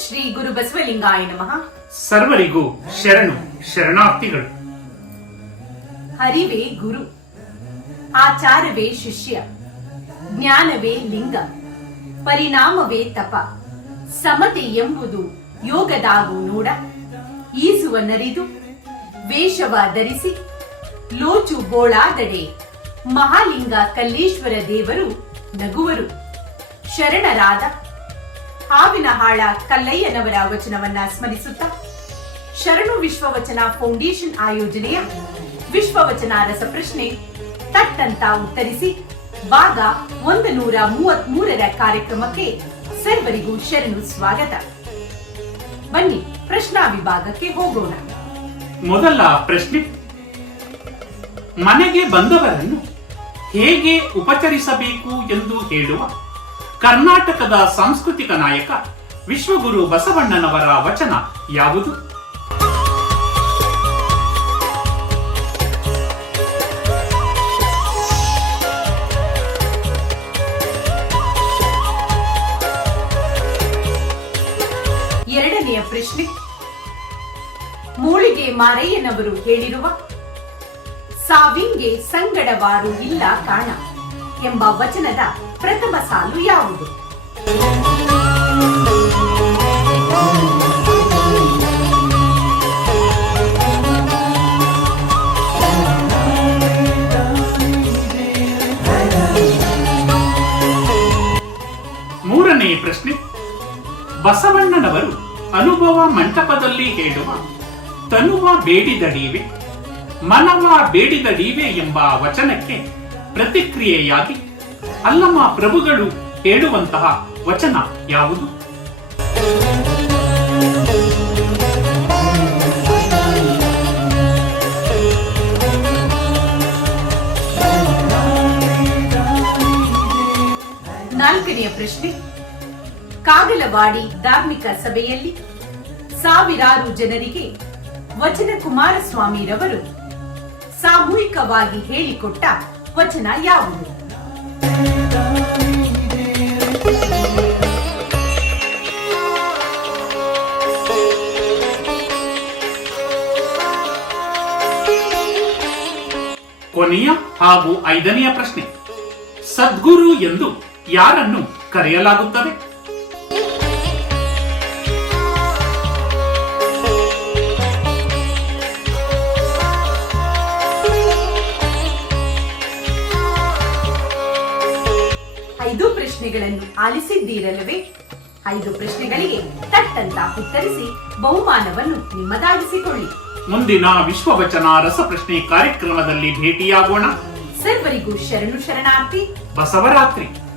ಶ್ರೀ ಗುರು ಬಸವಲಿಂಗಾಯ ನಮಃ. ಸರ್ವರಿಗೂ ಶರಣು ಶರಣಾರ್ಥಿಗಳು. ಹರಿವೇ ಗುರು ಆಚಾರವೇ ಶಿಷ್ಯ ಜ್ಞಾನವೇ ಲಿಂಗ ಪರಿಣಾಮವೇ ತಪ ಸಮತೆ ಎಂಬುದು ಯೋಗದಾಗು ನೋಡ ಈಸುವ ನರಿದು ವೇಷವ ಧರಿಸಿ ಲೋಚು ಬೋಳಾದಡೆ ಮಹಾಲಿಂಗ ಕಲ್ಲೇಶ್ವರ ದೇವರು ನಗುವರು ಶರಣರಾದ ಹಾವಿನ ಹಾಳ ಕಲ್ಲಯ್ಯನವರ ವಚನವನ್ನ ಸ್ಮರಿಸುತ್ತಾ ಶರಣು ವಿಶ್ವವಚನ ಫೌಂಡೇಶನ್ ಆಯೋಜನೆಯ ವಿಶ್ವವಚನ ರಸಪ್ರಶ್ನೆ ತಟ್ಟಂತ ಉತ್ತರಿಸಿ, ಭಾಗ ಒಂದು ನೂರ ಮೂವತ್ತ್ ಮೂರರ ಕಾರ್ಯಕ್ರಮಕ್ಕೆ ಸರ್ವರಿಗೂ ಶರಣು ಸ್ವಾಗತ. ಬನ್ನಿ, ಪ್ರಶ್ನಾ ವಿಭಾಗಕ್ಕೆ ಹೋಗೋಣ. ಮೊದಲ ಪ್ರಶ್ನೆ, ಮನೆಗೆ ಬಂದವರನ್ನು ಹೇಗೆ ಉಪಚರಿಸಬೇಕು ಎಂದು ಹೇಳುವ? ಕರ್ನಾಟಕದ ಸಾಂಸ್ಕೃತಿಕ ನಾಯಕ ವಿಶ್ವಗುರು ಬಸವಣ್ಣನವರ ವಚನ ಯಾವುದು? ಎರಡನೆಯ ಪ್ರಶ್ನೆ. ಮೂಳಿಗೆ ಮಾರಯ್ಯನವರು ಹೇಳಿರುವ, ಸಾವಿಂಗೆ ಸಂಗಡವಾರು ಇಲ್ಲ ಕಾಣ. ಎಂಬ ವಚನದ ಪ್ರಥಮ ಸಾಲು ಯಾವುದು? ಮೂರನೇ ಪ್ರಶ್ನೆ. ಬಸವಣ್ಣನವರು ಅನುಭವ ಮಂಟಪದಲ್ಲಿ ಹೇಳುವ, ತನುವ ಬೇಡಿದಡೀವೆ ಮನವ ಬೇಡಿದಡೀವೆ ಎಂಬ ವಚನಕ್ಕೆ ಪ್ರತಿಕ್ರಿಯೆಯಾಗಿ ಅಲ್ಲಮ್ಮ ಪ್ರಭುಗಳು ಹೇಳುವಂತಹ ವಚನ ಯಾವುದು? ನಾಲ್ಕನೆಯ ಪ್ರಶ್ನೆ. ಕಾಗಲವಾಡಿ ಧಾರ್ಮಿಕ ಸಭೆಯಲ್ಲಿ ಸಾವಿರಾರು ಜನರಿಗೆ ವಚನ ಕುಮಾರಸ್ವಾಮಿರವರು ಸಾಮೂಹಿಕವಾಗಿ ಹೇಳಿಕೊಟ್ಟ ಯಾವುದು? ಕೊನೆಯ ಹಾಗೂ ಐದನೆಯ ಪ್ರಶ್ನೆ. ಸದ್ಗುರು ಎಂದು ಯಾರನ್ನು ಕರೆಯಲಾಗುತ್ತದೆ? ಐದು ಪ್ರಶ್ನೆಗಳನ್ನು ಆಲಿಸಿದ್ದೀರಲ್ಲವೇ? ಐದು ಪ್ರಶ್ನೆಗಳಿಗೆ ತಟ್ಟಂತ ಉತ್ತರಿಸಿ ಬಹುಮಾನವನ್ನು ನಿಮ್ಮದಾಗಿಸಿಕೊಳ್ಳಿ. ಮುಂದಿನ ವಿಶ್ವವಚನ ರಸಪ್ರಶ್ನೆ ಕಾರ್ಯಕ್ರಮದಲ್ಲಿ ಭೇಟಿಯಾಗೋಣ. ಸರ್ವರಿಗೂ ಶರಣು ಶರಣಾರ್ಥಿ. ಬಸವರಾತ್ರಿ.